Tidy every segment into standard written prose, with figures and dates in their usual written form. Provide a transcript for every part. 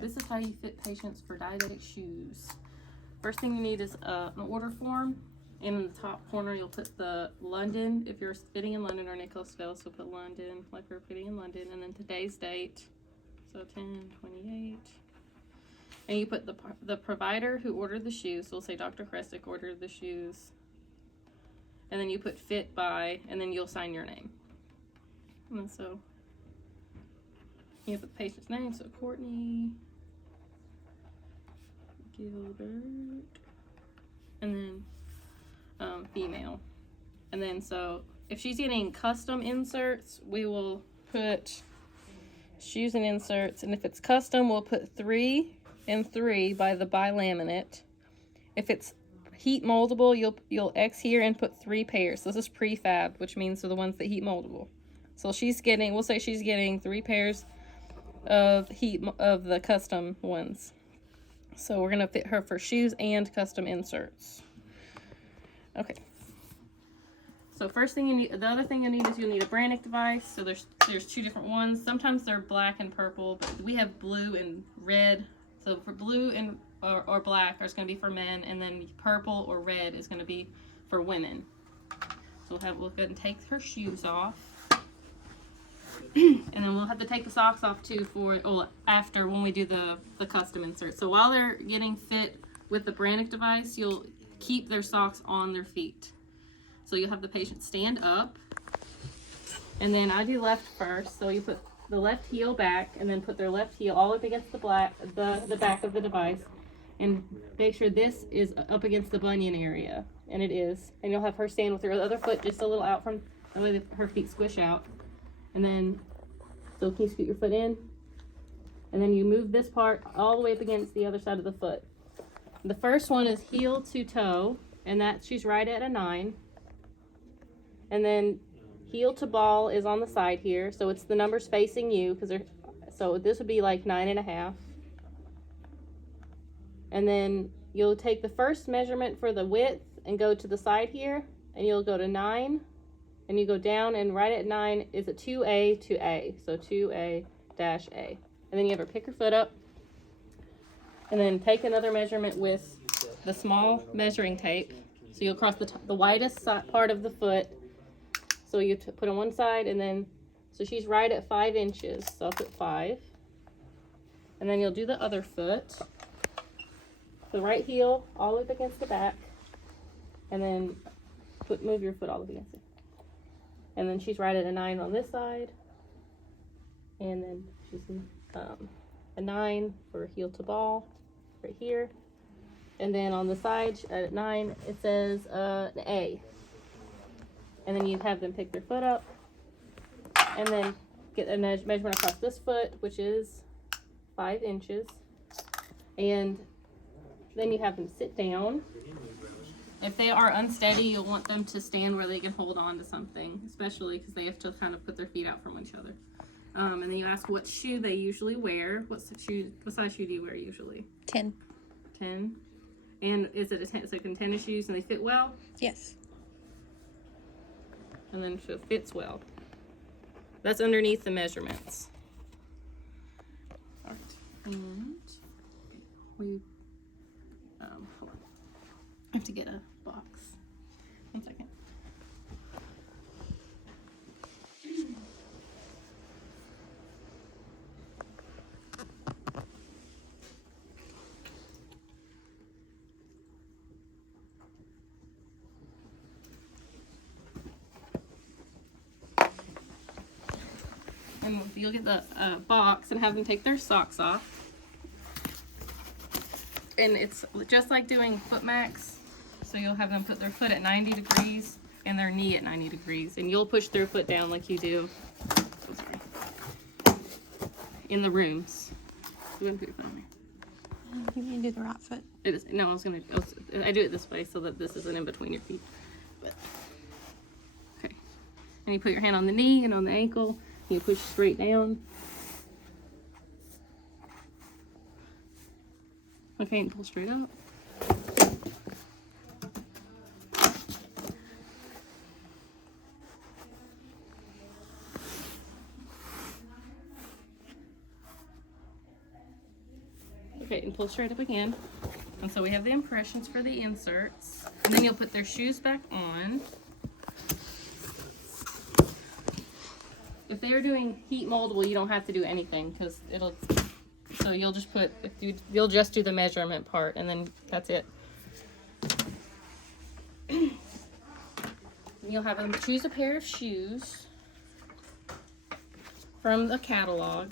This is how you fit patients for diabetic shoes. First thing you need is an order form. And in the top corner, you'll put the London, if you're fitting in London or Nicholasville, so put London, like we're fitting in London, and then today's date, so 10/28. And you put the provider who ordered the shoes, so we'll say Dr. Krestic ordered the shoes, and then you put fit by, and then you'll sign your name. And then so, you put the patient's name, so Courtney Gilbert, and then female. And then so if she's getting custom inserts, we will put shoes and inserts, and if it's custom, we'll put 3 and 3 by the bilaminate. If it's heat moldable, you'll X here and put 3 pairs. This is prefab, which means they're the ones that heat moldable. So she's getting, we'll say she's getting 3 pairs of the custom ones. So we're gonna fit her for shoes and custom inserts. Okay. So first thing you need, the other thing you need is you'll need a Brannick device. So there's 2 different ones. Sometimes they're black and purple, but we have blue and red. So for blue and or black is going to be for men, and then purple or red is going to be for women. So we'll go ahead and take her shoes off. And then we'll have to take the socks off too after when we do the custom insert. So while they're getting fit with the Brannick device, you'll keep their socks on their feet. So you'll have the patient stand up, and then I do left first. So you put the left heel back, and then put their left heel all up against the back of the device, and make sure this is up against the bunion area, and it is. And you'll have her stand with her other foot just a little out from the way that her feet squish out. And then, so can you scoot your foot in? And then you move this part all the way up against the other side of the foot. The first one is heel to toe, and she's right at a 9. And then heel to ball is on the side here, so it's the numbers facing you, so this would be like 9.5. And then you'll take the first measurement for the width and go to the side here, and you'll go to 9, and you go down, and right at 9 is a 2A to A, so 2A-A. And then you have her pick her foot up, and then take another measurement with the small measuring tape. So you'll cross the widest part of the foot. So you put on one side, and then, so she's right at 5 inches. So I'll put 5. And then you'll do the other foot. The right heel all the way up against the back. And then move your foot all the way against it. And then she's right at a 9 on this side. And then she's a 9 for heel to ball right here. And then on the side at 9, it says an A. And then you have them pick their foot up, and then get a measurement across this foot, which is 5 inches. And then you have them sit down. If they are unsteady, you'll want them to stand where they can hold on to something, especially because they have to kind of put their feet out from each other. And then you ask what shoe they usually wear. What size shoe do you wear usually? 10. 10. And is it tennis shoes, and they fit well? Yes. And then so it fits well. That's underneath the measurements. All right. And we hold on. I have to get a box. 1 second. And you'll get the box and have them take their socks off. And it's just like doing foot max. So you'll have them put their foot at 90 degrees and their knee at 90 degrees. And you'll push their foot down like you do in the rooms. You put your foot on there. You can do the right foot. It is, no, I do it this way so that this isn't in between your feet. But, okay. And you put your hand on the knee and on the ankle. You push straight down. Okay, and pull straight up. Okay, and pull straight up again. And so we have the impressions for the inserts. And then you'll put their shoes back on. If they are doing heat moldable, you don't have to do anything because it'll, so you'll just put, you'll just do the measurement part and then that's it. You'll have them choose a pair of shoes from the catalog.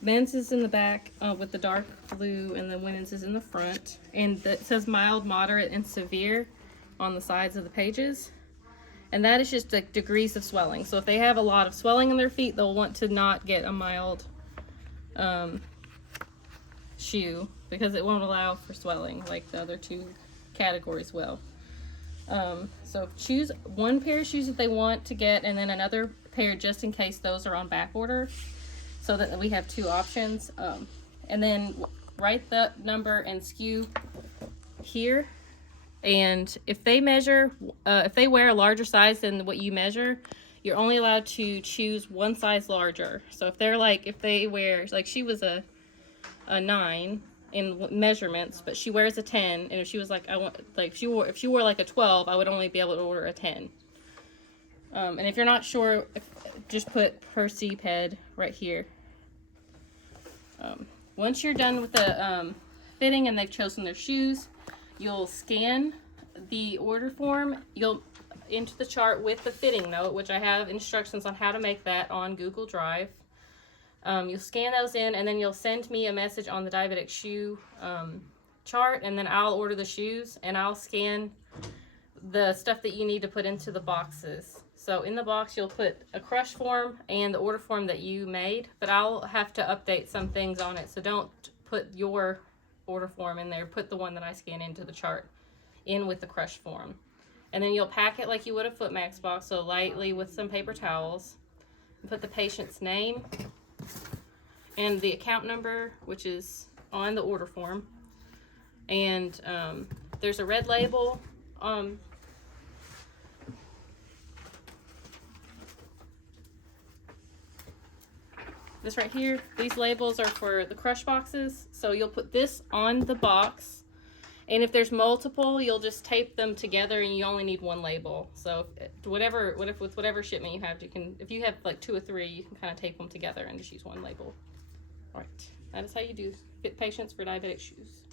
Men's is in the back with the dark blue, and the women's is in the front. And it says mild, moderate, and severe on the sides of the pages. And that is just like degrees of swelling. So if they have a lot of swelling in their feet, they'll want to not get a mild shoe because it won't allow for swelling like the other two categories will. So choose one pair of shoes that they want to get, and then another pair just in case those are on back order, so that we have two options. And then write the number and SKU here. And if they measure, if they wear a larger size than what you measure, you're only allowed to choose one size larger. So if they're like, if they wear, like she was a 9 in measurements, but she wears a 10, and if she was like, I want, like if she wore like a 12, I would only be able to order a 10. And if you're not sure, just put her CPED right here. Once you're done with the fitting and they've chosen their shoes, you'll scan the order form. You'll into the chart with the fitting note, which I have instructions on how to make that on Google Drive. You'll scan those in, and then you'll send me a message on the diabetic shoe chart, and then I'll order the shoes, and I'll scan the stuff that you need to put into the boxes. So in the box, you'll put a crush form and the order form that you made, but I'll have to update some things on it. So don't put your order form in there. Put the one that I scan into the chart in with the crush form. And then you'll pack it like you would a Footmax box, so lightly with some paper towels. And put the patient's name and the account number, which is on the order form. And there's a red label. This right here, these labels are for the crush boxes. So you'll put this on the box. And if there's multiple, you'll just tape them together, and you only need one label. So with whatever shipment you have, you can, if you have like 2 or 3, you can kind of tape them together and just use one label. All right, that is how you do fit patients for diabetic shoes.